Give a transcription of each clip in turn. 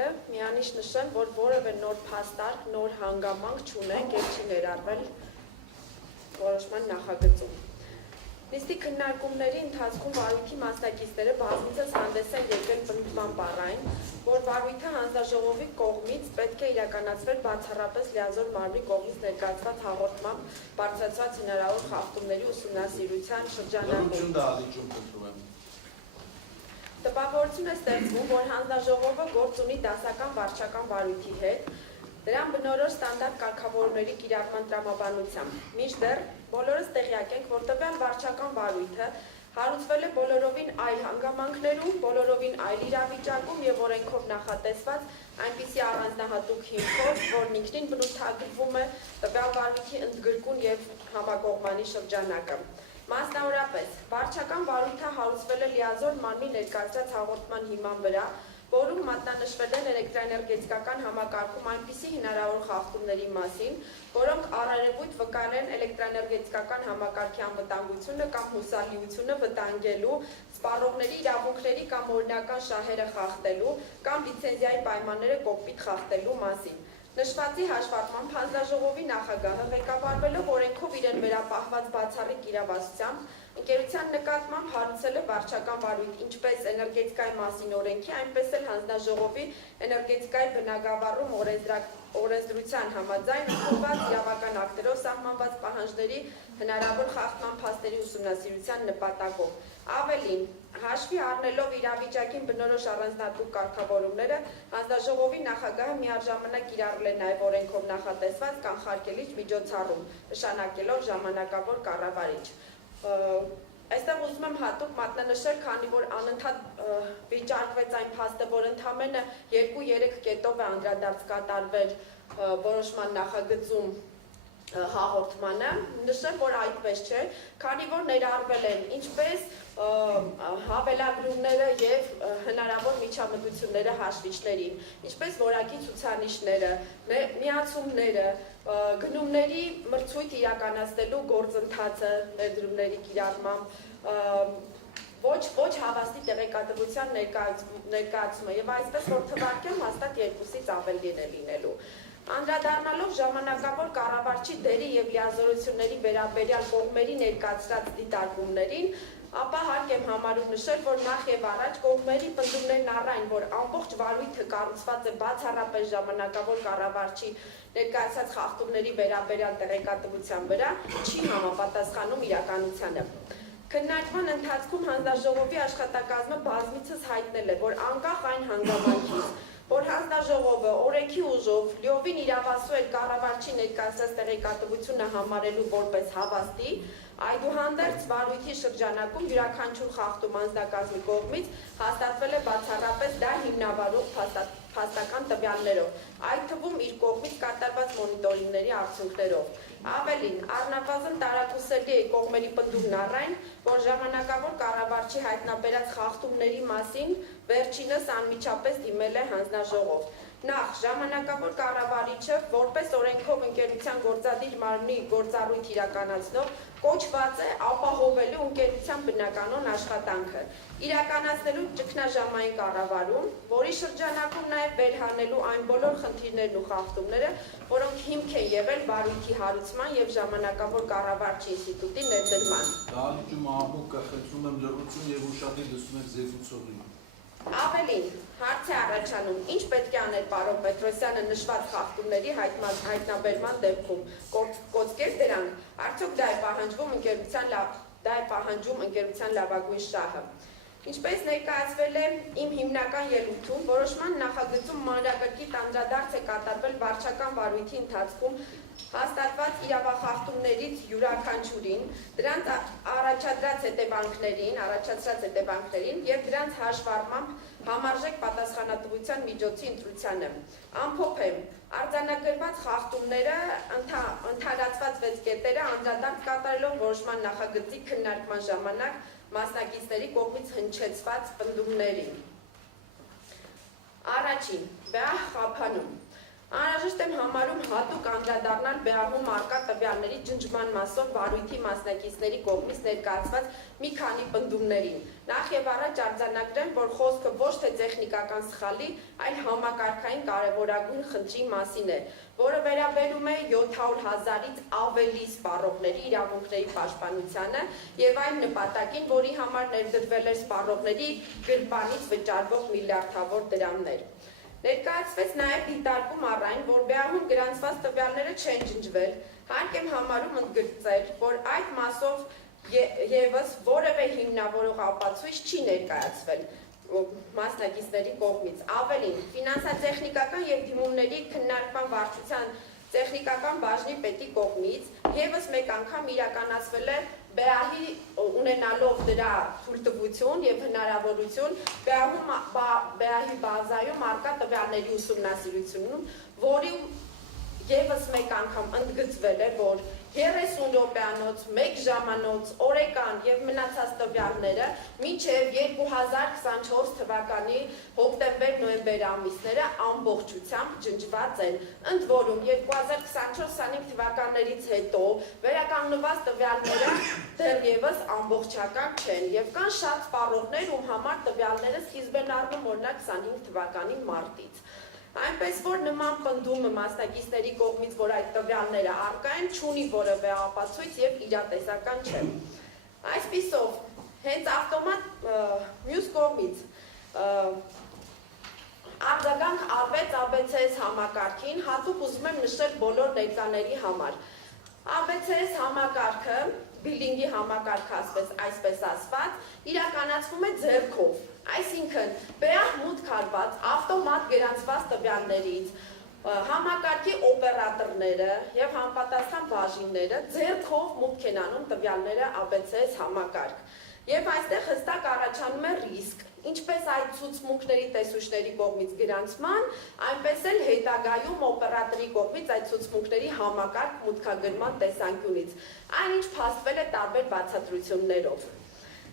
խոսելը, միանիշ նշեմ, որ որևէ նոր փաստարկ, նոր հանգամանք չունենք եւ չի ներառվել որոշման նախագծում։ Նիստի քննարկումների ընթացքում վարույթի մասնակիցները բազմիցս հանդես են եկել պնդման բառային, որ վարույթը հանձնաժողովի կողմից պետք է իրականացվել բացառապես լիազոր մարմնի կողմից ներկայացված հաղորդմամբ բարձրացված հնարավոր խախտումների ուսումնասիրության շրջանակում։ Տպավորություն է ստեղծվում, որ հանձնաժողովը գործ ունի դասական վարչական վարույթի հետ, դրան բնորոշ ստանդարտ կարգավորումների կիրառման տրամաբանությամբ։ Մինչդեռ բոլորս տեղյակ ենք, որ տվյալ վարչական վարույթը հարուցվել է բոլորովին այլ հանգամանքներում, բոլորովին այլ իրավիճակում եւ օրենքով նախատեսված այնպիսի առանձնահատուկ հիմքով, որն ինքնին բնութագրվում է տվյալ վարույթի ընդգրկուն եւ համակողմանի շրջանակը։ Մասնավորապես, վարչական վարույթը հարուցվել է լիազոր մարմնի ներկայացրած հաղորդման հիման վրա, որում մատնանշվել են էլեկտրաէներգետիկական համակարգում այնպիսի հնարավոր խախտումների մասին, որոնք առերևույթ վկայել են էլեկտրաէներգետիկական համակարգի անվտանգությունը կամ հուսալիությունը վտանգելու, սպառողների իրավունքների կամ օրինական շահերը խախտելու կամ լիցենզիայի պայմանները կողպիտ խախտելու մասին։ Նշվածի հաշվարկմամբ հանձնաժողովի նախագահը ղեկավարվելով օրենքով իրեն վերապահված բացառիկ իրավասությամբ ընկերության նկատմամբ հարուցել է վարչական վարույթ ինչպես էներգետիկայի մասին օրենքի, այնպես էլ հանձնաժողովի էներգետիկայի բնագավառում օրենսդրության համաձայն ընդունված իրավական ակտերով սահմանված պահանջների հնարավոր խախտման փաստերի ուսումնասիրության նպատակով։ Ավելին, հաշվի առնելով իրավիճակին բնորոշ առանձնահատուկ կարգավորումները, հանձնաժողովի նախագահը միաժամանակ կիրառել է նաև օրենքով նախատեսված կանխարգելիչ միջոցառում, նշանակելով ժամանակավոր կառավարիչ։ Այստեղ ուզում եմ հատուկ մատնանշել, քանի որ անընդհատ վիճարկվեց այն փաստը, որ ընդամենը 2-3 կետով է անդրադարձ կատարվել որոշման նախագծում հաղորդմանը, նշեմ, որ այդպես չէ, քանի որ ներառվել են ինչպես հավելագրումները եւ հնարավոր միջամտությունները հաշվիչներին, ինչպես որակի ցուցանիշները, միացումները, գնումների մրցույթ իրականացնելու գործընթացը ներդրումների կիրառմամբ, ոչ հավաստի տեղեկատվության ներկայացումը եւ այսպես որ թվարկեմ հաստատ 2-ից ավելին է լինելու։ Անդրադառնալով ժամանակավոր կառավարչի դերի եւ լիազորությունների վերաբերյալ կողմերի ներկայացրած դիտարկումներին, ապա հարկ եմ համարում նշել, որ նախ եւ առաջ կողմերի պնդումներն առայն, որ ամբողջ վարույթը կառուցված է բացառապես ժամանակավոր կառավարչի ներկայացած խախտումների վերաբերյալ տեղեկատվության վրա, չի համապատասխանում իրականությանը։ Քննարկման ընթացքում հանձնաժողովի աշխատակազմը բազմիցս հայտնել է, որ անկախ այն հանգամանքից, որ հանձնաժողովը օրենքի ուժով լիովին իրավասու էր կառավարչի ներկայացրած տեղեկատվությունը համարելու որպես հավաստի, այդուհանդերձ վարույթի շրջանակում յուրաքանչյուր խախտում անձնակազմի կողմից հաստատվել է բացառապես դա հիմնավորող փաստական տվյալներով, այդ թվում իր կողմից կատարված մոնիտորինգների արդյունքներով։ Ավելին, առնվազն տարակուսելի է կողմերի պնդումն առայն, որ ժամանակավոր կառավարչի հայտնաբերած խախտումների մասին վերջինս անմիջապես դիմել է հանձնաժողով։ Նախ, ժամանակավոր կառավարիչը, որպես օրենքով ընկերության գործադիր մարմնի գործառույթ իրականացնող, կոչված է ապահովելու ընկերության բնականոն աշխատանքը, իրականացնելու ճգնաժամային կառավարում, որի շրջանակում նաև վերհանելու այն բոլոր խնդիրներն ու խախտումները, որոնք հիմք են եղել վարույթի հարուցման եւ ժամանակավոր կառավարչի ինստիտուտի ներդրման։ Դահլիճում աղմուկը խնդրում եմ լրություն եւ ուշադիր լսում եք զեկուցողին։ Ավելին, հարց է առաջանում, ինչ պետք է անել պարոն Պետրոսյանը նշված խախտումների հայտնաբերման դեպքում, կոծկեր դրանք, արդյոք դա է պահանջում ընկերության լավագույն շահը։ Ինչպես ներկայացվել է իմ հիմնական ելույթում, որոշման նախագծում մանրակրկիտ անդրադարձ է կատարվել վարչական վարույթի ընթացքում հաստատված իրավախախտումներից յուրաքանչյուրին, դրանց առաջացած հետևանքներին եւ դրանց հաշվառմամբ համարժեք պատասխանատվության միջոցի ընտրությանը։ Ամփոփ եմ, արձանագրված խախտումները ընդհանրացված 6 կետերը անդրադարձ կատարելով որոշման նախագծի քննարկման ժամանակ մասնակիցների կողմից հնչեցված պնդումներին։ Առաջին, վեհ խափանում։ Անհրաժեշտ եմ համարում հատուկ անդրադառնալ ԲԵԱՀ-ում առկա տվյալների ջնջման մասով վարույթի մասնակիցների կողմից ներկայացված մի քանի պնդումներին։ Նախ եւ առաջ արձանագրեմ, որ խոսքը ոչ թե տեխնիկական սխալի, այլ համակարգային կարևորագույն խնդրի մասին է, որը վերաբերում է 700,000-ից ավելի սպառողների իրավունքների պաշտպանությանը եւ այն նպատակին, որի համար ներդրվել էր սպառողների գրպանից վճարվող միլիարդավոր դրամներ։ Ներկայացվեց նաև դիտարկում առ այն, որ ԲԵԱՀ-ում գրանցված տվյալները չեն ջնջվել, հարկ եմ համարում ընդգծել, որ այդ մասով ևս որևէ հիմնավորող ապացույց չի ներկայացվել մասնակիցների կողմից։ Ավելին, ֆինանսատեխնիկական եւ դիմումների քննարկման վարչության տեխնիկական բաժնի պետի կողմից ևս մեկ անգամ իրականացվել է ԲԵԱՀ-ի ունենալով դրա թույլտվություն եւ հնարավորություն ԲԵԱՀ-ի բազայում առկա տվյալների ուսումնասիրությունում, որի ևս մեկ անգամ ընդգծվել է, որ 30 րոպեանոց, 1 ժամանոց, օրեկան եւ մնացած տվյալները մինչեւ 2024 թվականի հոկտեմբեր-նոյեմբեր ամիսները ամբողջությամբ ջնջված են։ Ընդ որում 2024-25 թվականներից հետո վերականգնված տվյալները դեռևս ամբողջական չեն եւ կան շատ սպառողներ, ում համար տվյալները սկիզբ են առնում օրինակ 25 թվականի մարտից։ Այնպես որ նման պնդումը մասնակիցների կողմից, որ այդ տվյալները առկա են, չունի որևէ ապացույց եւ իրատեսական չէ։ Այսպիսով, հենց ավտոմատ մյուս կողմից արձագանք արվեց ABCS համակարգին, հատուկ ուզում եմ նշել բոլոր ներկաների համար։ ABCS համակարգը, բիլինգի համակարգը այսպես ասված, իրականացվում է ձեռքով, այսինքն ԲԵԱՀ մուտք արված ավտոմատ գրանցված տվյալներից համակարգի օպերատորները եւ համապատասխան բաժինները ձեռքով մուտք են անում տվյալները ABCS համակարգ։ Եվ այստեղ հստակ առաջանում է ռիսկ, ինչպես այդ ցուցմունքների տեսուչների կողմից գրանցման, այնպես էլ հետագայում օպերատորի կողմից այդ ցուցմունքների համակարգ մուտքագրման տեսանկյունից, այնինչ փաստվել է տարբեր բացատրություններով։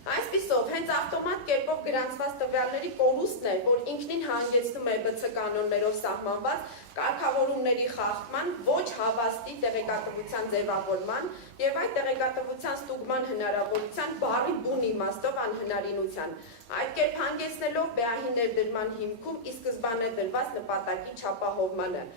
Այսպիսով, հենց ավտոմատ կերպով գրանցված տվյալների կորուստն է, որ ինքնին հանգեցնում է ԲՑ կանոններով սահմանված կարգավորումների խախտման, ոչ հավաստի տեղեկատվության ձևավորման եւ այդ տեղեկատվության ստուգման հնարավորության բառի բուն իմաստով անհնարինության, այդ կերպ հանգեցնելով ԲԵԱՀ-ի ներդրման հիմքում ի սկզբանե դրված նպատակի չապահովմանը։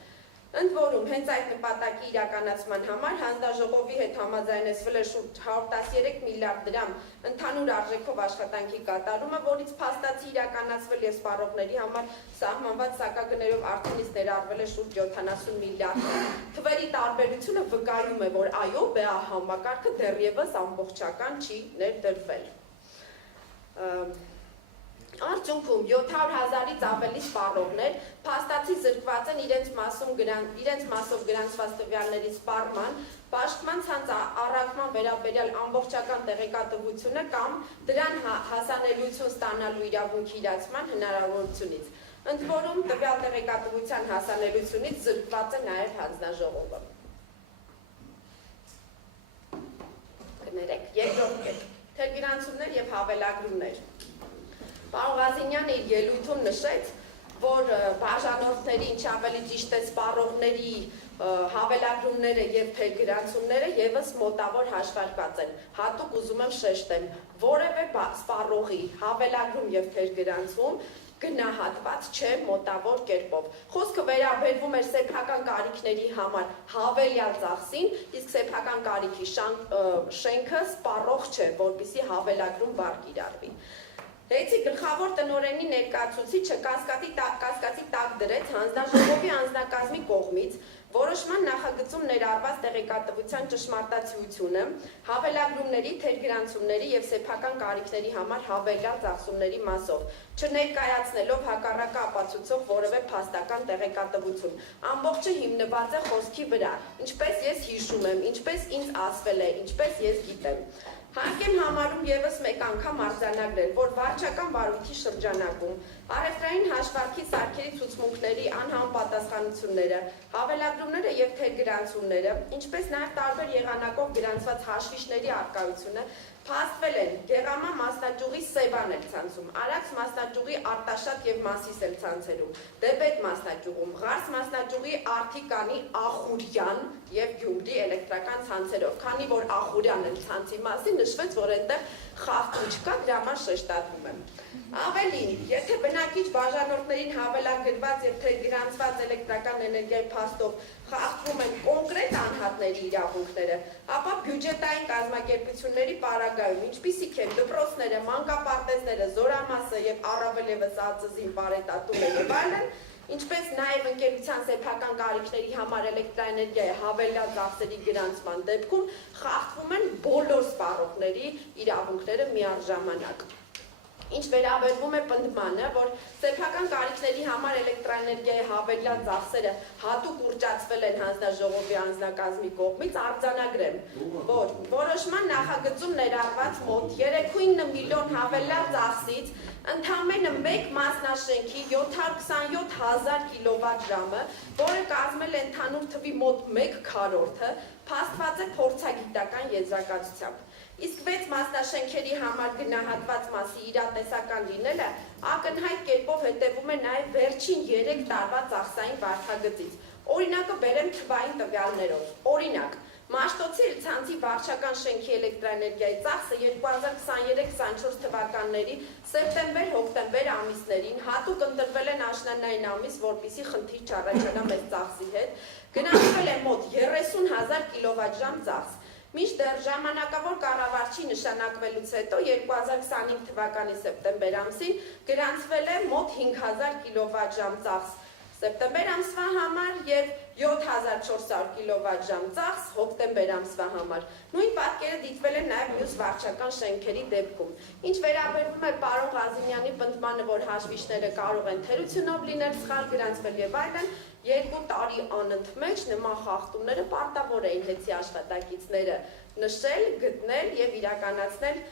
Ընդ որում, հենց այդ նպատակի իրականացման համար հանձնաժողովի հետ համաձայնեցվել է շուրջ 113 միլիարդ դրամ ընդհանուր արժեքով աշխատանքի կատարումը, որից փաստացի իրականացվել եւ սպառողների համար սահմանված սակագներով արդեն իսկ ներառվել է շուրջ 70 միլիարդ։ Թվերի տարբերությունը վկայում է, որ այո, ԲԵԱՀ համակարգը դեռևս ամբողջական չի ներդրվել։ Արդյունքում 700,000-ից ավելի սպառողներ փաստացի զրկված են իրենց մասով գրանցված տվյալների սպառման, պաշտպան ցանց առաքման վերաբերյալ ամբողջական տեղեկատվությունը կամ դրան հասանելիություն ստանալու իրավունքի իրացման հնարավորությունից։ Ընդ որում տվյալ տեղեկատվության հասանելիությունից զրկված է նաև հանձնաժողովը։ Կներեք, երկրորդ կետ, թերգրանցումներ եւ հավելագրումներ։ Պարոն Ղազինյանը իր ելույթում նշեց, որ բաժանորդների, ինչ ավելի ճիշտ է սպառողների հավելագրումները եւ թերգրանցումները եւս մոտավոր հաշվարկված են։ Հատուկ ուզում եմ շեշտեմ, որևէ սպառողի հավելագրում եւ թերգրանցում գնահատված չէ մոտավոր կերպով։ Խոսքը վերաբերվում է սեփական կարիքների համար հավելյալ ծախսին, իսկ սեփական կարիքի շենքը սպառող չէ, որպեսզի հավելագրում բառ կիրառվի։ Հեծի գլխավոր տնօրենի ներկայացուցիչը կասկածի տակ դրեց հանձնաժողովի անձնակազմի կողմից որոշման նախագծում ներառված տեղեկատվության ճշմարտացիությունը, հավելագրումների, թերգրանցումների եւ սեփական կարիքների համար հավելյալ ծախսումների մասով, չներկայացնելով հակառակը ապացուցող որևէ փաստական տեղեկատվություն։ Ամբողջը հիմնված է խոսքի վրա, ինչպես ես հիշում եմ, ինչպես ինձ ասվել է, ինչպես ես գիտեմ։ Հարկ եմ համարում եւս մեկ անգամ արձանագրել, որ վարչական վարույթի շրջանակում առևտրային հաշվարկի սարքերի ցուցմունքների անհամապատասխանությունները, հավելագրումները եւ թերգրանցումները, ինչպես նաեւ տարբեր եղանակով գրանցված հաշվիչների առկայությունը փաստվել են Գեղամա մասնաճյուղի Սևան էր ցանցում, Արաքս մասնաճյուղի Արտաշատ եւ Մասիս էր ցանցերում, Դեբետ մասնաճյուղում, Ղարս մասնաճյուղի Արթիկանի, Ախուրյան եւ Գյումրի էլեկտրական ցանցերով, քանի որ Ախուրյանն էլ ցանցի մասին նշվեց, որ այնտեղ խախտում չկա, դրա համար շեշտադրում եմ։ Ավելին, եթե բնակիչ բաժանորդներին հավելագրված եւ թե գրանցված էլեկտրական էներգիայի փաստով խախտվում են կոնկրետ անհատների իրավունքները, ապա բյուջետային կազմակերպությունների պարագայում, ինչպիսիք են դպրոցները, մանկապարտեզները, զորամասը եւ առավել եւս ԱԾԶ-ին պարետատունը եւ այլն, ինչպես նաև ընկերության սեփական կարիքների համար էլեկտրաէներգիայի հավելյալ ծախսերի գրանցման դեպքում խախտվում են բոլոր սպառողների իրավունքները միառժամանակ։ Ինչ վերաբերվում է պնդմանը, որ սեփական կարիքների համար էլեկտրաէներգիայի հավելյալ ծախսերը հատուկ ուռճացվել են հանձնաժողովի անձնակազմի կողմից, արձանագրեմ, որ որոշման նախագծում ներառված մոտ 3.9 միլիոն հավելյալ ծախսից ընդամենը մեկ մասնաշենքի 727,000 կիլովատ-ժամը, որը կազմել է ընդհանուր թվի մոտ 1/4-ը, փաստված է փորձագիտական եզրակացությամբ։ Իսկ 6 մասնաշենքերի համար գնահատված մասի իրատեսական լինելը ակնհայտ կերպով հետևում է նաև վերջին 3 տարվա ծախսային վարքագծից։ Օրինակը բերեմ թվային տվյալներով։ Օրինակ, Մաշտոցի ցանցի վարչական շենքի էլեկտրաէներգիայի ծախսը 2023-24 թվականների սեպտեմբեր-հոկտեմբեր ամիսներին հատուկ ընտրվել են աշնանային ամիս, որպեսզի խնդիր չառաջանա մեծ ծախսի հետ, գնահատվել է մոտ 30,000 կիլովատ-ժամ ծախս։ Մինչդեռ ժամանակավոր կառավարչի նշանակվելուց հետո 2025 թվականի սեպտեմբեր ամսին գրանցվել է մոտ 5,000 կիլովատ-ժամ ծախս սեպտեմբեր ամսվա համար եւ 7,400 կիլովատ-ժամ ծախս հոկտեմբեր ամսվա համար։ Նույն պատկերը դիտվել է նաև մյուս վարչական շենքերի դեպքում։ Ինչ վերաբերվում է պարոն Ղազիմյանի պնդմանը, որ հաշվիչները կարող են թերությունով լինել սխալ գրանցվել եւ այլն, 2 տարի անընդմեջ նման խախտումները պարտավոր էին հետի աշխատակիցները նշել, գտնել եւ իրականացնել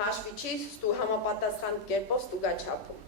հաշվիչի համապատասխան կերպով ստուգաչափում։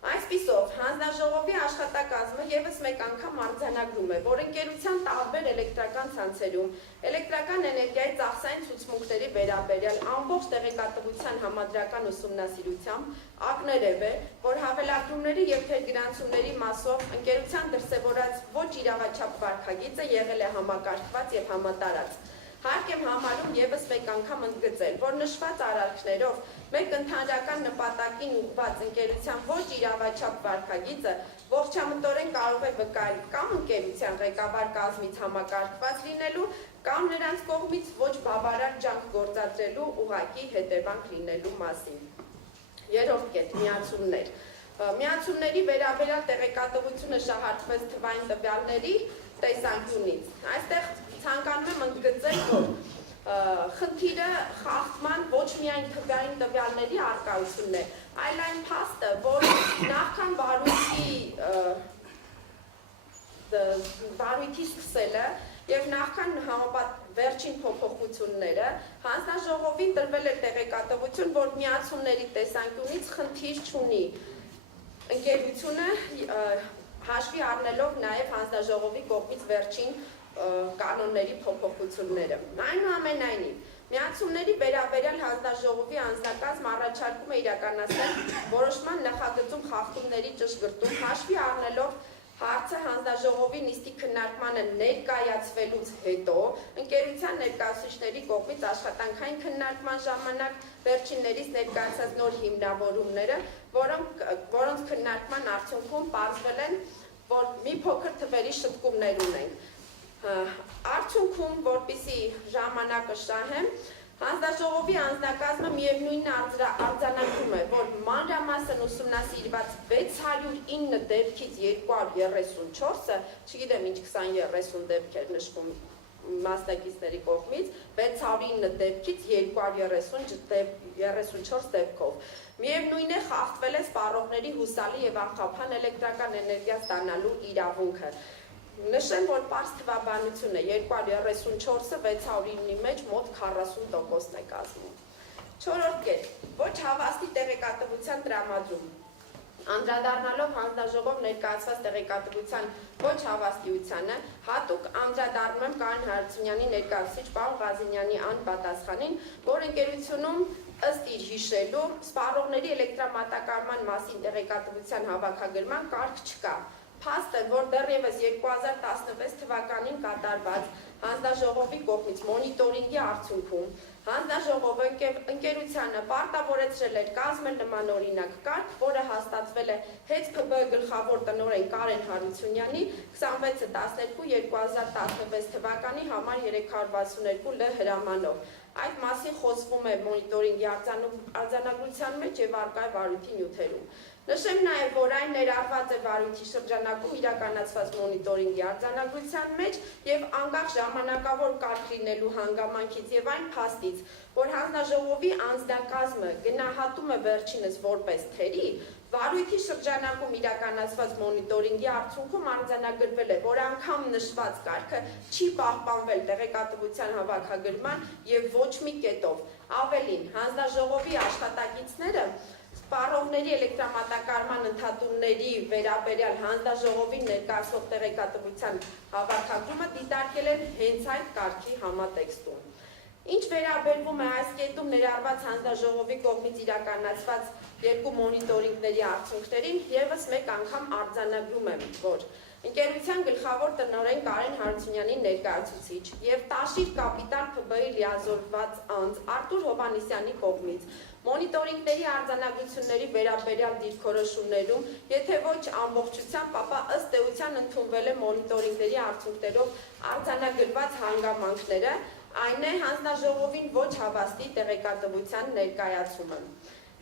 Այսպիսով, հանձնաժողովի աշխատակազմը ևս մեկ անգամ արձանագրում է, որ ընկերության տարբեր էլեկտրական ցանցերում էլեկտրական էներգիայի ծախսային ցուցմունքների վերաբերյալ ամբողջ տեղեկատվության համադրական ուսումնասիրությամբ ակներև է, որ հավելագրումների եւ թերգրանցումների մասով ընկերության դրսեւորած ոչ իրավաչափ վարքագիծը եղել է համակարգված եւ համատարած։ Հարկ եմ համարում ևս մեկ անգամ ընդգծել, որ նշված արարքներով մեկ ընդհանրական նպատակին ուղղված ընկերության ոչ իրավաչափ վարքագիծը ողջամտորեն կարող է վկայել կամ ընկերության ղեկավար կազմից համակարգված լինելու, կամ նրանց կողմից ոչ բավարար ջանք գործադրելու ուղղակի հետևանք լինելու մասին։ Երրորդ կետ՝ միացումներ։ Միացումների վերաբերյալ տեղեկատվությունը շահարկվեց թվային տվյալների տեսանկյունից։ Այստեղ ցանկանում եմ ընդգծել, որ խնդիրը խախտման ոչ միայն թվային տվյալների առկայությունն է, այլ այն փաստը, որ նախքան բարույթի սկսելը եւ նախքան վերջին փոփոխությունները հանձնաժողովին տրվել էր տեղեկատվություն, որ միացումների տեսանկյունից խնդիր չունի ընկերությունը հաշվի առնելով նաեւ հանձնաժողովի կողմից վերջին կանոնների փոփոխությունները։ Այնուամենայնիվ, միացումների վերաբերյալ հանձնաժողովի անձնակազմ առաջարկում է իրականացնել որոշման նախագծում խախտումների ճշգրտում, հաշվի առնելով հարցը հանձնաժողովի նիստի քննարկմանը ներկայացվելուց հետո ընկերության ներկայացուցիչների կողմից աշխատանքային քննարկման ժամանակ վերջիններիս ներկայացած նոր հիմնավորումները, որոնց քննարկման արդյունքում պարզվել են, որ մի փոքր թվերի շտկումներ ունենք։ Արդյունքում, որպեսզի ժամանակը շահեմ, հանձնաժողովի անձնակազմը միևնույն արձանագրում է, որ մանրամասն ուսումնասիրված 609 դեպքից 234-ը, չգիտեմ ինչ 20-30 դեպքեր նշվում մասնակիցների կողմից, 609 դեպքից 234 դեպքով։ Միևնույն է խախտվել է սպառողների հուսալի եւ անխափան էլեկտրական էներգիա ստանալու իրավունքը։ Նշեմ, որ պարզ թվաբանություն է, 234-ը 609-ի մեջ մոտ 40%-ն է կազմում։ Չորրորդ կետ՝ ոչ հավաստի տեղեկատվության տրամադրում։ Անդրադառնալով հանձնաժողով ներկայացված տեղեկատվության ոչ հավաստիությանը, հատուկ անդրադառնում եմ Կարեն Հարությունյանի ներկայացուցիչ պարոն Ղազիմյանի անպատասխանին, որ ընկերությունում ըստ իր հիշելու, սպառողների էլեկտրամատակարարման մասին տեղեկատվության հավաքագրման կարգ չկա։ Փաստ է, որ դեռևս 2016 թվականին կատարված հանձնաժողովի կողմից մոնիտորինգի արդյունքում հանձնաժողովը ընկերությանը պարտավորեցրել էր կազմել նմանօրինակ կարգ, որը հաստատվել է ՀԵՑՓԲ գլխավոր տնօրեն Կարեն Հարությունյանի 26/12/2016 թվականի համար 362 Լ հրամանով։ Այդ մասին խոսվում է մոնիտորինգի արձանագրության մեջ եւ արկա է վարույթի նյութերում։ Նշեմ նաև, որ այն ներառված է վարույթի շրջանակում իրականացված մոնիտորինգի արձանագրության մեջ եւ անկախ ժամանակավոր կարգ լինելու հանգամանքից եւ այն փաստից, որ հանձնաժողովի անձնակազմը գնահատում է վերջինս որպես թերի, վարույթի շրջանակում իրականացված մոնիտորինգի արդյունքում արձանագրվել է, որ անգամ նշված կարգը չի պահպանվել տեղեկատվության հավաքագրման եւ ոչ մի կետով։ Ավելին, հանձնաժողովի աշխատակիցները սպառողների էլեկտրամատակարարման ընդհատումների վերաբերյալ հանձնաժողովին ներկայացվող տեղեկատվության հավաքագրումը դիտարկել են հենց այդ կարգի համատեքստում։ Ինչ վերաբերվում է այս կետում ներառված հանձնաժողովի կողմից իրականացված երկու մոնիտորինգների արդյունքներին, եւս մեկ անգամ արձանագրում եմ, որ ընկերության գլխավոր տնօրեն Կարեն Հարությունյանի ներկայացուցիչ եւ Տաշիր Կապիտալ ՓԲ-ի լիազորված անձ Արտուր Հովհաննիսյանի կողմից մոնիտորինգների արձանագրությունների վերաբերյալ դիրքորոշումներում, եթե ոչ ամբողջությամբ, ապա ըստ էության ընդունվել է մոնիտորինգների արդյունքներով արձանագրված հանգամանքները, այն է հանձնաժողովին ոչ հավաստի տեղեկատվության ներկայացումը։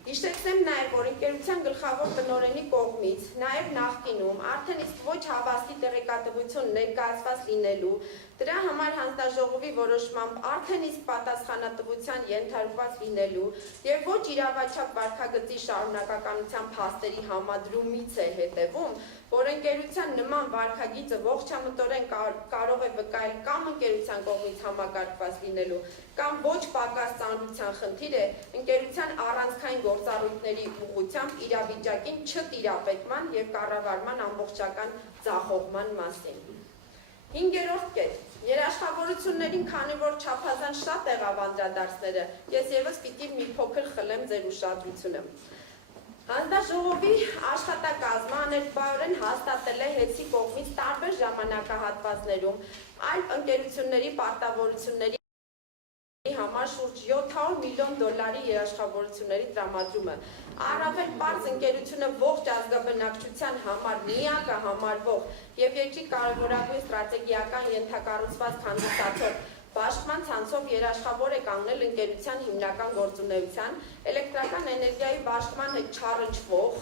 Հիշեցնեմ նաև, որ ընկերության գլխավոր տնօրենի կողմից նաև նախկինում արդեն իսկ ոչ հավաստի տեղեկատվություն ներկայացված լինելու, դրա համար հանձնաժողովի որոշմամբ արդեն իսկ պատասխանատվության ենթարկված լինելու եւ ոչ իրավաչափ վարքագծի շարունակականության փաստերի համադրումից է հետևում, որ ընկերության նման վարքագիծը ողջամտորեն կարող է վկայել կամ ընկերության կողմից համակարգված լինելու, կամ ոչ պակաս ծանրության խնդիր է ընկերության առանցքային գործառույթների ուղղությամբ իրավիճակին չտիրապետման եւ կառավարման ամբողջական ձախողման մասին։ 5-րդ կետ։ Երաշխավորություններին, քանի որ չափազանց շատ եղավ անդրադարձները, ես եւս պիտի մի փոքր խլեմ ձեր ուշադրությունը։ Հանձնաժողովի աշխատակազմը աներկբայորեն հաստատել է ՀԵՑ-ի կողմից տարբեր ժամանակահատվածներում այլ ընկերությունների պարտավորությունների համար շուրջ $700 միլիոն երաշխավորությունների տրամադրումը։ Առավել պարզ ընկերությունը ողջ ազգաբնակչության համար միակը համարվող եւ երկրի կարևորագույն ստրատեգիական ենթակառուցվածք հանդիսացող բաշխման ցանցով երաշխավոր է կանգնել ընկերության հիմնական գործունեության, էլեկտրական էներգիայի բաշխման հետ չառնչվող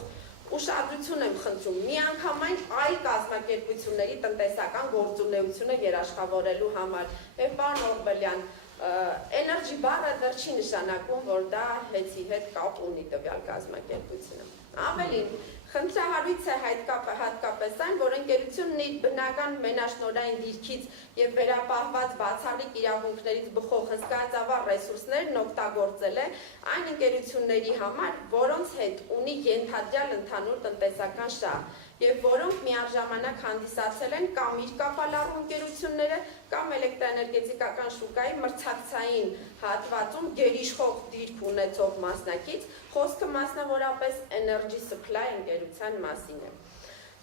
ուշադրություն եմ խնդրում միանգամայն այլ կազմակերպությունների տնտեսական գործունեությունը երաշխավորելու համար։ Եվ պարոն Օրբելյան, Energy բառը դեռ չի նշանակում, որ դա ՀԵՑ-ի հետ կապ ունի տվյալ կազմակերպությունը։ Ավելին, խնդրահարույց է հատկապես այն, որ ընկերությունն իր բնական մենաշնորհային դիրքից եւ վերապահված բացառիկ իրավունքներից բխող հսկայածավալ ռեսուրսներն օգտագործել է այն ընկերությունների համար, որոնց հետ ունի ենթադրյալ ընդհանուր տնտեսական շահ եւ որոնք միաժամանակ հանդիսացել են կամ իր կապալառու ընկերությունները կամ էլեկտրաէներգետիկական շուկայի մրցակցային հատվածում գերիշխող դիրք ունեցող մասնակից, խոսքը մասնավորապես Energy Supply ընկերության մասին է,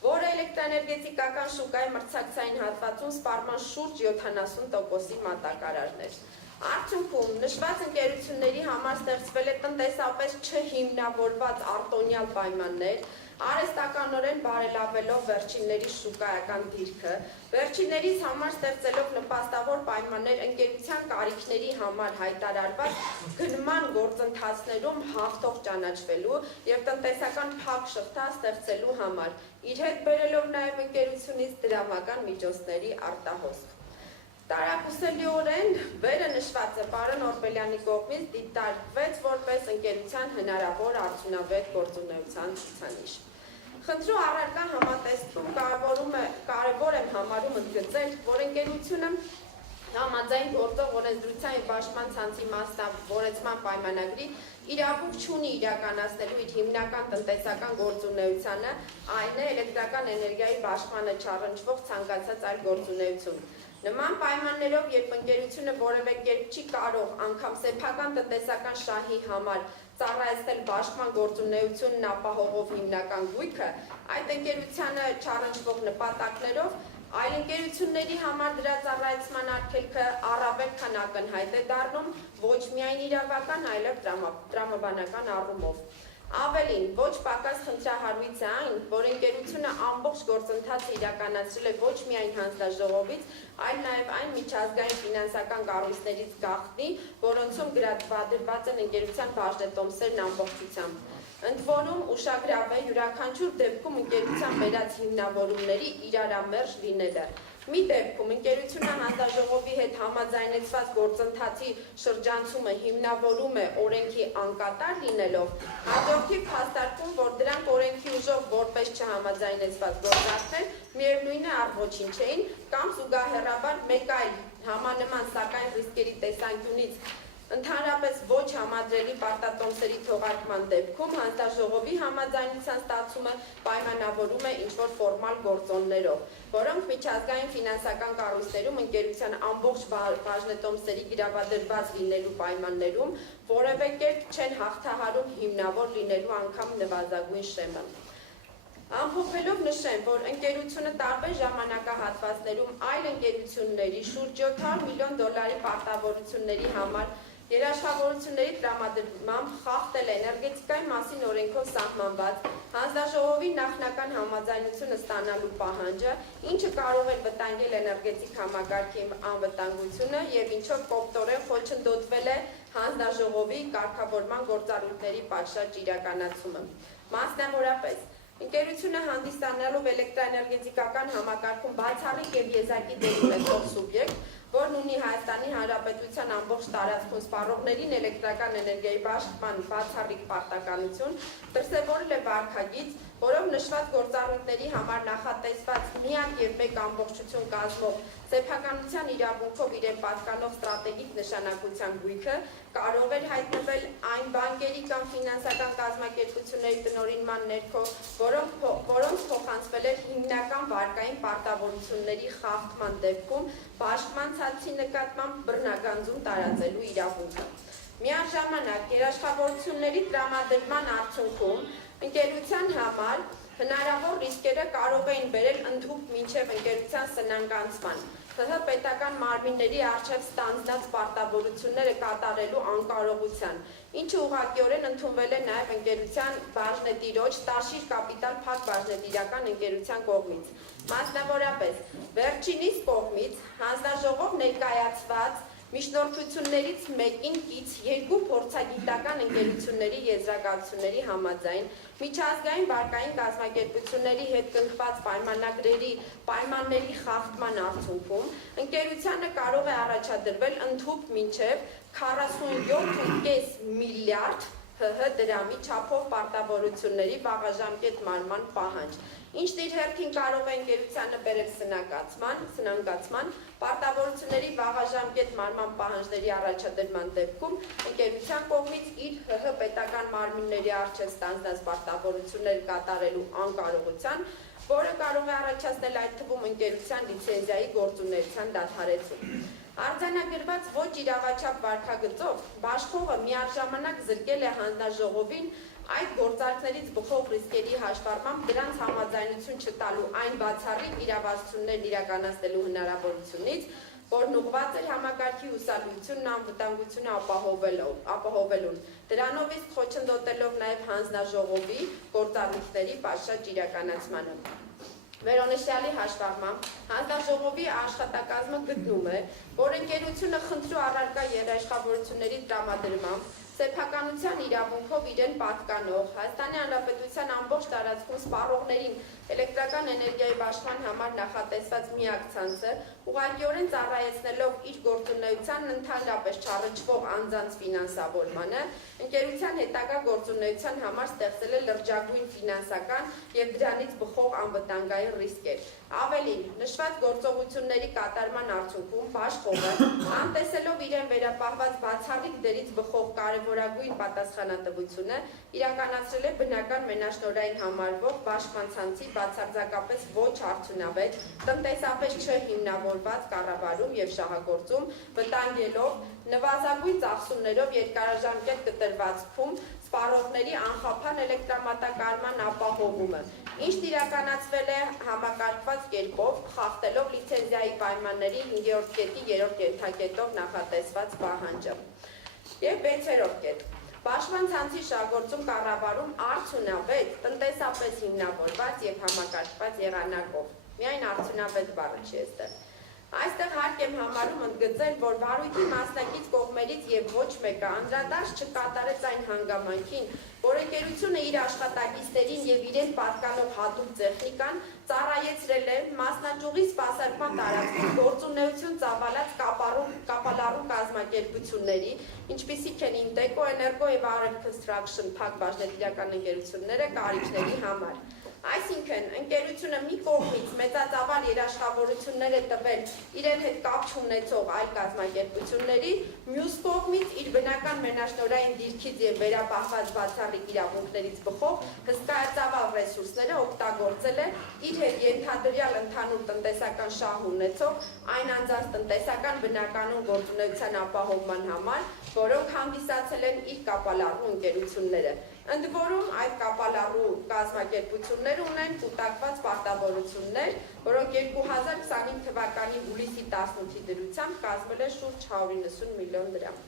որը էլեկտրաէներգետիկական շուկայի մրցակցային հատվածում սպառման շուրջ 70%-ի մատակարարներ։ Արդյունքում նշված ընկերությունների համար ստեղծվել է տնտեսապես չհիմնավորված արտոնյալ պայմաններ, արհեստականորեն բարելավելով վերջինների շուկայական դիրքը, վերջիններից համար ստեղծելով նպաստավոր պայմաններ ընկերության կարիքների համար հայտարարված գնման գործընթացներում հաղթող ճանաչվելու եւ տնտեսական փակ շղթա ստեղծելու համար, իր հետ բերելով նաեւ ընկերությունից դրամական միջոցների արտահոսք։ Տարակուսելիորեն վերը նշվածը պարոն Օրբելյանի կողմից դիտարկվեց որպես ընկերության հնարավոր արդյունավետ գործունեության ցուցանիշ։ Խնդրու առարկա համատեքստում կարևոր եմ համարում ընդգծել, որ ընկերությունը համաձայն գործող օրենսդրության եւ պաշտպան ցանցի մասնավորեցման պայմանագրի իրավունք չունի իրականացնելու իր հիմնական տնտեսական գործունեությանը, այն է էլեկտրական էներգիայի պաշտպանը չառնչվող ցանկացած այլ գործունեություն։ Նման պայմաններով, երբ ընկերությունը որևէ կերպ չի կարող անգամ սեփական տնտեսական շահի համար ծառայեցնել բաշխման գործունեությունն ապահովող հիմնական գույքը, այդ ընկերությանը չառնչվող նպատակներով այլ ընկերությունների համար դրա ծառայեցման արգելքը առավել քան ակնհայտ է դառնում ոչ միայն իրավական, այլև տրամաբանական առումով։ Ավելին, ոչ պակաս խնդրահարույց է այն, որ ընկերությունը ամբողջ գործընթացը իրականացրել է ոչ միայն հանձնաժողովից, այլ նաև այն միջազգային ֆինանսական կառույցներից գաղտնի, որոնցում գրաված են ընկերության բաժնետոմսերն ամբողջությամբ։ Ընդ որում ուշագրավ է յուրաքանչյուր դեպքում ընկերության բերած հիմնավորումների իրարամերժ լինելը։ Մի դեպքում ընկերությունը հանձնաժողովի հետ համաձայնեցված գործընթացի շրջանցումը հիմնավորում է օրենքի անկատար լինելով, հաջորդիվ փաստարկում, որ դրանք օրենքի ուժով որպես չհամաձայնեցված գործարքներ միևնույն է առ ոչինչ էին, կամ զուգահեռաբար մեկ այլ համանման սակայն ռիսկերի տեսանկյունից ընդհանրապես ոչ համադրելի պարտատոմսերի թողարկման դեպքում հանձնաժողովի համաձայնության ստացումը պայմանավորում է ինչ-որ ֆորմալ գործոններով, որոնք միջազգային ֆինանսական կառույցներում ընկերության ամբողջ բաժնետոմսերի գրավադրված լինելու պայմաններում որևէ կերպ չեն հաղթահարում հիմնավոր լինելու անգամ նվազագույն շեմը։ Ամփոփելով նշեմ, որ ընկերությունը տարբեր ժամանակահատվածներում այլ ընկերությունների շուրջ 700 միլիոն դոլարի պարտավորությունների համար երաշխավորությունների տրամադրմամբ խախտել է էներգետիկայի մասին օրենքով սահմանված հանձնաժողովի նախնական համաձայնությունը ստանալու պահանջը, ինչը կարող է վտանգել էներգետիկ համակարգի անվտանգությունը եւ ինչով կոպտորեն խոչընդոտվել է հանձնաժողովի կարգավորման գործառույթների պատշաճ իրականացումը։ Մասնավորապես ընկերությունը հանդիսանալով էլեկտրաէներգետիկական համակարգում բացառիկ եւ եզակի դեր ունեցող սուբյեկտ, որն ունի Հայաստանի Հանրապետության ամբողջ տարածքում սպառողներին էլեկտրական էներգիայի բաշխման բացառիկ պարտականություն, դրսևորել է վարքագիծ, որով նշված գործառույթների համար նախատեսված միակ եւ մեկ ամբողջություն կազմող սեփականության իրավունքով իրեն պատկանող ստրատեգիկ նշանակության գույքը կարող էր հայտնվել այն բանկերի կամ ֆինանսական կազմակերպությունների տնօրինման ներքո, որոնց փոխանցվել էր հիմնական վարկային պարտավորությունների խախտման դեպքում բաշխման ցանցի նկատմամբ բռնագանձում տարածելու իրավունքը։ Միաժամանակ երաշխավորությունների տրամադրման արդյունքում ընկերության համար հնարավոր ռիսկերը կարող էին բերել ընդհուպ մինչև ընկերության սնանկանցման, ՀՀ պետական մարմինների առջև ստանձնած պարտավորությունները կատարելու անկարողության, ինչը ուղղակիորեն ընդունվել է նաև ընկերության բաժնետիրոջ Տարշիր կապիտալ փակ բաժնետիրական ընկերության կողմից։ Մասնավորապես, վերջինիս կողմից հանձնաժողով ներկայացված միջնորդություններից մեկին կից երկու փորձագիտական ընկերությունների եզրակացությունների համաձայն միջազգային վարկային կազմակերպությունների հետ կնքված պայմանագրերի պայմանների խախտման արդյունքում ընկերությանը կարող է առաջադրվել ընդհուպ մինչև 47.5 միլիարդ ՀՀ դրամի չափով պարտավորությունների վաղաժամկետ մարման պահանջ, ինչն իր հերթին կարող է ընկերությանը բերել սնանկացման, պարտավորությունների վաղաժամկետ մարման պահանջների առաջադրման դեպքում ընկերության կողմից իր ՀՀ պետական մարմինների առջև ստանձնած պարտավորությունները կատարելու անկարողության, որը կարող է առաջացնել այդ թվում ընկերության լիցենզիայի գործունեության դադարեցում։ Արձանագրված ոչ իրավաչափ վարքագծով բաշխողը միաժամանակ զրկել է հանձնաժողովին այդ գործարքներից բխող ռիսկերի հաշվառմամբ դրանց համաձայնություն չտալու այն բացառիկ իրավասություններն իրականացնելու հնարավորությունից, որն ուղղված էր համակարգի հուսալիությունն անվտանգությունը ապահովելուն, դրանով իսկ խոչընդոտելով նաև հանձնաժողովի գործառույթների պատշաճ իրականացմանը։ Վերոնշյալի հաշվառմամբ հանձնաժողովի աշխատակազմը գտնում է, որ ընկերությունը խնդրու առարկա երաշխավորությունների տրամադրմամբ սեփականության իրավունքով իրեն պատկանող Հայաստանի Հանրապետության ամբողջ տարածքում սպառողներին էլեկտրական էներգիայի բաշխման համար նախատեսված միակ ցանցը ուղղակիորեն ծառայեցնելով իր գործունեությանն ընդհանրապես չառնչվող անձանց ֆինանսավորմանը, ընկերության հետագա գործունեության համար ստեղծել է լրջագույն ֆինանսական եւ դրանից բխող անվտանգային ռիսկեր։ Ավելին, նշված գործողությունների կատարման արդյունքում բաշխողը, անտեսելով իրեն վերապահված բացառիկ դերից բխող կարևորագույն պատասխանատվությունը, իրականացրել է բնական մենաշնորհային համարվող բաշխման ցանցի բացարձակապես ոչ արդյունավետ, տնտեսապես չհիմնավոր հիմնավորված կառավարում եւ շահագործում, վտանգելով նվազագույն ծախսումներով երկարաժամկետ կտրվածքում սպառողների անխափան էլեկտրամատակարարման ապահովումը, ինչն իրականացվել է համակարգված կերպով, խախտելով լիցենզիայի պայմանների 5-րդ կետի 3-րդ ենթակետով նախատեսված պահանջը։ Եվ 6-րդ կետ. Բաշխման ցանցի շահագործում կառավարում արդյունավետ, տնտեսապես հիմնավորված եւ համակարգված եղանակով։ Միայն արդյունավետ բառը չի այստեղ։ Այստեղ հարկ եմ համարում ընդգծել, որ վարույթի մասնակից կողմերից եւ ոչ մեկը անդրադարձ չկատարեց այն հանգամանքին, որ ընկերությունը իր աշխատակիցներին եւ իրեն պատկանող հատուկ տեխնիկան ծառայեցրել է մասնաճյուղի սպասարկման տարածքում գործունեություն ծավալած կապալառու կազմակերպությունների, ինչպիսիք են Ինտեկո, Էներգո եւ Արև Construction փակ բաժնետիրական ընկերությունները կարիքների համար։ Այսինքն, ընկերությունը մի կողմից մեծածավալ երաշխավորություններ է տվել իրեն հետ կապ չունեցող այլ կազմակերպությունների, մյուս կողմից իր բնական մենաշնորհային դիրքից եւ վերապահված բացառիկ իրավունքներից բխող հսկայածավալ ռեսուրսները օգտագործել է իր հետ ենթադրյալ ընդհանուր տնտեսական շահ ունեցող այն անձանց տնտեսական բնականon գործունեության ապահովման համար, որոնք հանդիսացել են իր կապալառու ընկերությունները։ Ընդ որում այդ կապալառու կազմակերպությունները ունեն կուտակված պարտավորություններ, որոնք 2025 թվականի հուլիսի 18-ի դրությամբ կազմել է շուրջ 190 միլիոն դրամ։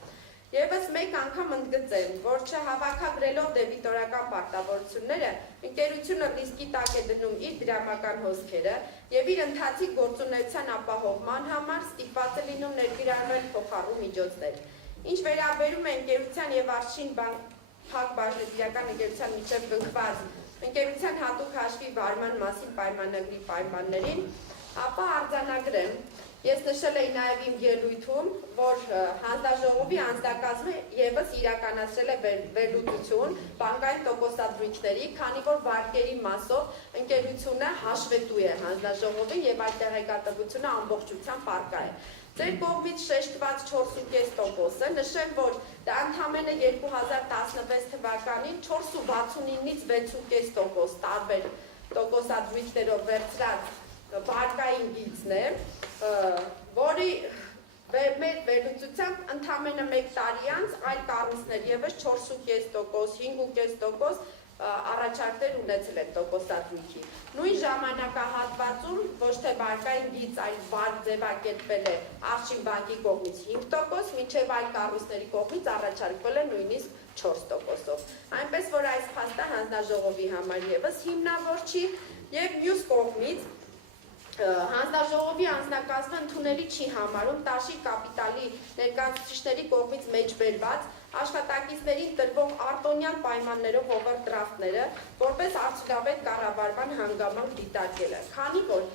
Եվս մեկ անգամ ընդգծեմ, որ չհավաքագրելով դեբիտորական պարտավորությունները, ընկերությունը ռիսկի տակ է դնում իր դրամական հոսքերը եւ իր ընթացիկ գործունեության ապահովման համար ստիպված է լինում ներկիրառել փոխառու միջոցներ։ Ինչ վերաբերում է ընկերության եւ Արշին Փակ բաժնետիրական ընկերության միջև կնքված ընկերության հատուկ հաշվի վարման մասին պայմանագրի պայմաններին, ապա արձանագրեմ, ես նշել էի նաև իմ ելույթում, որ հանձնաժողովի անձնակազմը ևս իրականացրել է վերլուծություն բանկային տոկոսադրույքների, քանի որ վարկերի մասով ընկերությունը հաշվետու է հանձնաժողովին եւ այդ տեղեկատվությունը ամբողջությամբ առկա է։ Ձեր կողմից շեշտված 4.5%-ը, նշեմ, որ դա ընդամենը 2016 թվականին 4.69-ից 6.5% տարբեր տոկոսադրույքներով վերցրած վարկային գիծն է, որի մեր վերլուծությամբ ընդամենը 1 տարի անց այլ կառույցներ ևս 4.5%, 5.5% առաջարկներ ունեցել են տոկոսադրույքի։ Նույն ժամանակահատվածում ոչ թե վարկային գիծ, այլ վարկ ձևակերպվել է Արշին բանկի կողմից 5%, մինչև այլ կառույցների կողմից առաջարկվել է նույնիսկ 4%-ով։ Այնպես որ այս փաստը հանձնաժողովի համար ևս հիմնավոր չի եւ մյուս կողմից հանձնաժողովի անձնակազմը ընդունելի չի համարում Տաշի կապիտալի ներկայացուցիչների կողմից մեջբերված աշխատակիցներին տրվող արտոնյալ պայմաններով օվերդրաֆտները որպես արդյունավետ կառավարման հանգամանք դիտարկելը, քանի որ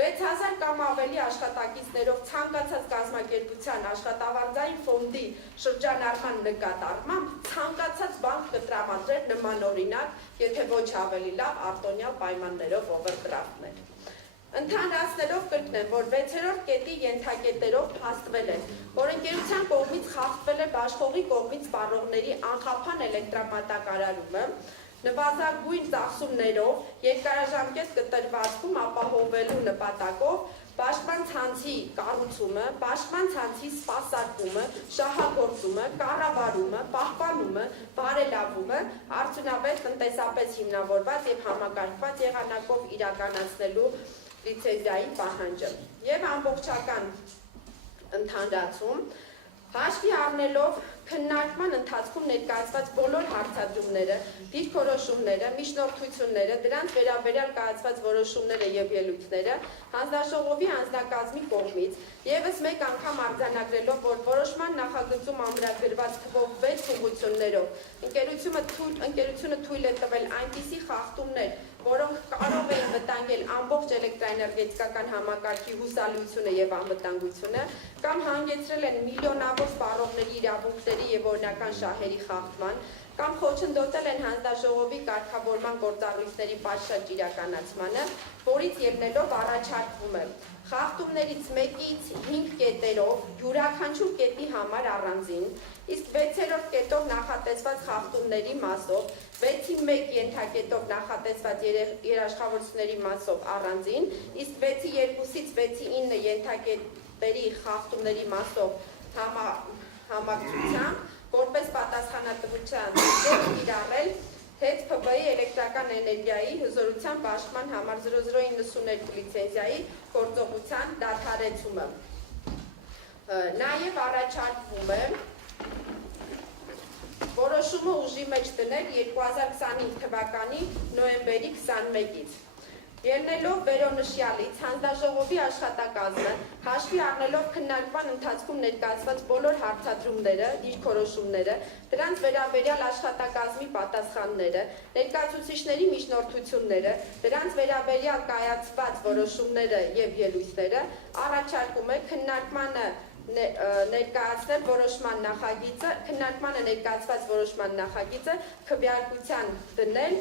6000 կամ ավելի աշխատակիցներով ցանկացած կազմակերպության աշխատավարձային ֆոնդի շրջանառման նկատառմամբ ցանկացած բանկ կտրամադրեր նմանօրինակ, եթե ոչ ավելի լավ արտոնյալ պայմաններով օվերդրաֆտներ։ Ընդհանրացնելով կրկնեմ, որ 6-րդ կետի ենթակետերով փաստվել է, որ ընկերության կողմից խախտվել է բաշխողի կողմից սպառողների անխափան էլեկտրամատակարարումը, նվազագույն ծախսումներով երկարաժամկետ կտրվածքում ապահովելու նպատակով բաշխման ցանցի կառուցումը, բաշխման ցանցի սպասարկումը, շահագործումը, կառավարումը, պահպանումը, բարելավումը արդյունավետ տնտեսապես հիմնավորված եւ համակարգված եղանակով իրականացնելու լիցենզիայի պահանջը եւ ամբողջական ընդհանրացում հաշվի առնելով քննարկման ընթացքում ներկայացված բոլոր հարցադրումները, դիրքորոշումները, միջնորդությունները, դրանց վերաբերյալ կայացված որոշումները եւ ելույթները հանձնաժողովի անձնակազմի կողմից եւս մեկ անգամ արձանագրելով, որ որոշման նախագծում ամրագրված թվով 6 ուղղություններով ընկերությունը թույլ է տվել այնպիսի խախտումներ, որոնք կարող էին վտանգել ամբողջ էլեկտրաէներգետիկական համակարգի հուսալիությունը եւ անվտանգությունը, կամ հանգեցրել են միլիոնավոր սպառողների իրավունքների եւ օրինական շահերի խախտման, կամ խոչընդոտել են հանձնաժողովի կարգավորման գործառույթների պատշաճ իրականացմանը, որից ելնելով առաջարկվում է խախտումներից 1-ից 5 կետերով յուրաքանչյուր կետի համար առանձին իսկ 6-րդ կետով նախատեսված խախտումների մասով, 6-ի 1 ենթակետով նախատեսված երաշխավորությունների մասով առանձին, իսկ 6-ի 2-ից 6-ի 9 ենթակետերի խախտումների մասով համակցությամբ, որպես պատասխանատվության կիրառել հետ ՓԲ-ի էլեկտրական էներգիայի հզորության բաշխման համար 0092 լիցենզիայի գործողության դադարեցումը։ Նաև առաջարկվում է որոշումը ուժի մեջ դնել 2025 թվականի նոյեմբերի 21-ից։ Ելնելով վերոնշյալից, հանձնաժողովի աշխատակազմը հաշվի առնելով քննարկման ընթացքում ներկայացված բոլոր հարցադրումները, դիրքորոշումները, դրանց վերաբերյալ աշխատակազմի պատասխանները, ներկայացուցիչների միջնորդությունները, դրանց վերաբերյալ կայացված որոշումները և ելույթները, առաջարկում է քննարկմանը ներկայացնել որոշման նախագիծը, քննարկմանը ներկայացված որոշման նախագիծը քվեարկության դնել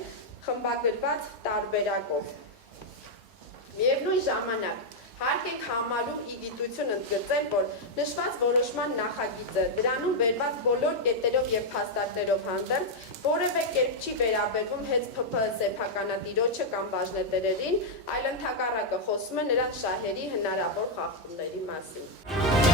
խմբագրված տարբերակով։ Միևնույն ժամանակ հարկ ենք համարում ի գիտություն ընդգծել, որ նշված որոշման նախագիծը դրանում վերված բոլոր կետերով և փաստարկներով հանդերձ որևէ կերպ չի վերաբերվում հենց ՓՓ սեփականատիրոջը կամ բաժնետերերին, այլ ընդհակառակը խոսում է նրանց շահերի հնարավոր խախտումների մասին։